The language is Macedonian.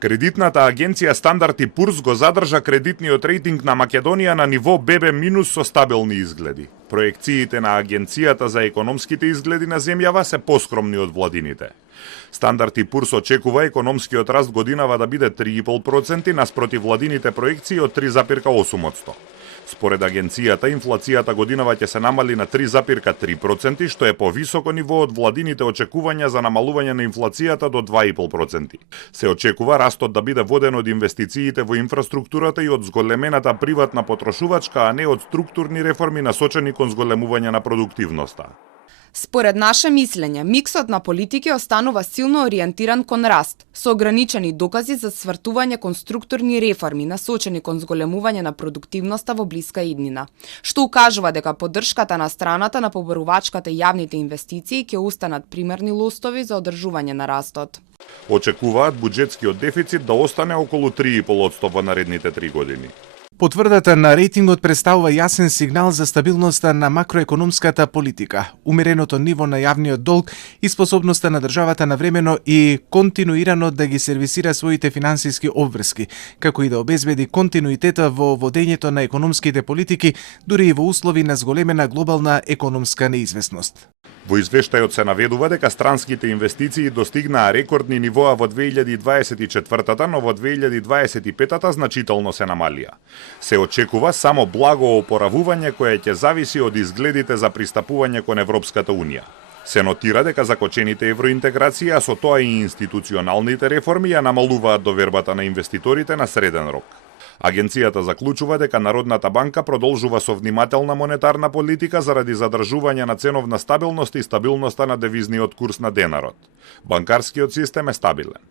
Кредитната агенција Стандард и Пурс го задржа кредитниот рейтинг на Македонија на ниво BB- со стабилни изгледи. Проекциите на агенцијата за економските изгледи на земјава се поскромни од владините. Стандард и Пурс очекува економскиот раст годинава да биде 3,5% наспроти владините проекции од 3,8%. Според агенцијата, инфлацијата годинава ќе се намали на 3,3%, што е повисоко ниво од владините очекувања за намалување на инфлацијата до 2,5%. Се очекува растот да биде воден од инвестициите во инфраструктурата и од зголемената приватна потрошувачка, а не од структурни реформи насочени кон зголемување на продуктивноста. Според наше мислење, миксот на политики останува силно ориентиран кон раст, со ограничени докази за свртување кон структурни реформи насочени кон зголемување на продуктивноста во блиска иднина, што укажува дека поддршката на страната на побарувачката и јавните инвестиции ќе останат примерни лостови за одржување на растот. Очекуваат буџетскиот дефицит да остане околу 3,5% во наредните 3 години. Потврдата на рейтингот представува јасен сигнал за стабилноста на макроекономската политика, умереното ниво на јавниот долг и способноста на државата навремено и континуирано да ги сервисира своите финансиски обврски, како и да обезбеди континуитета во водењето на економските политики, дури и во услови на зголемена глобална економска неизвестност. Во извештајот се наведува дека странските инвестиции достигнаа рекордни нивоа во 2024, но во 2025 значително се намалија. Се очекува само благо опоравување кое ќе зависи од изгледите за пристапување кон Европската Унија. Се нотира дека закочените евроинтеграции, а со тоа и институционалните реформи ја намалуваат довербата на инвеститорите на среден рок. Агенцијата заклучува дека Народната банка продолжува со внимателна монетарна политика заради задржување на ценовна стабилност и стабилноста на девизниот курс на денарот. Банкарскиот систем е стабилен.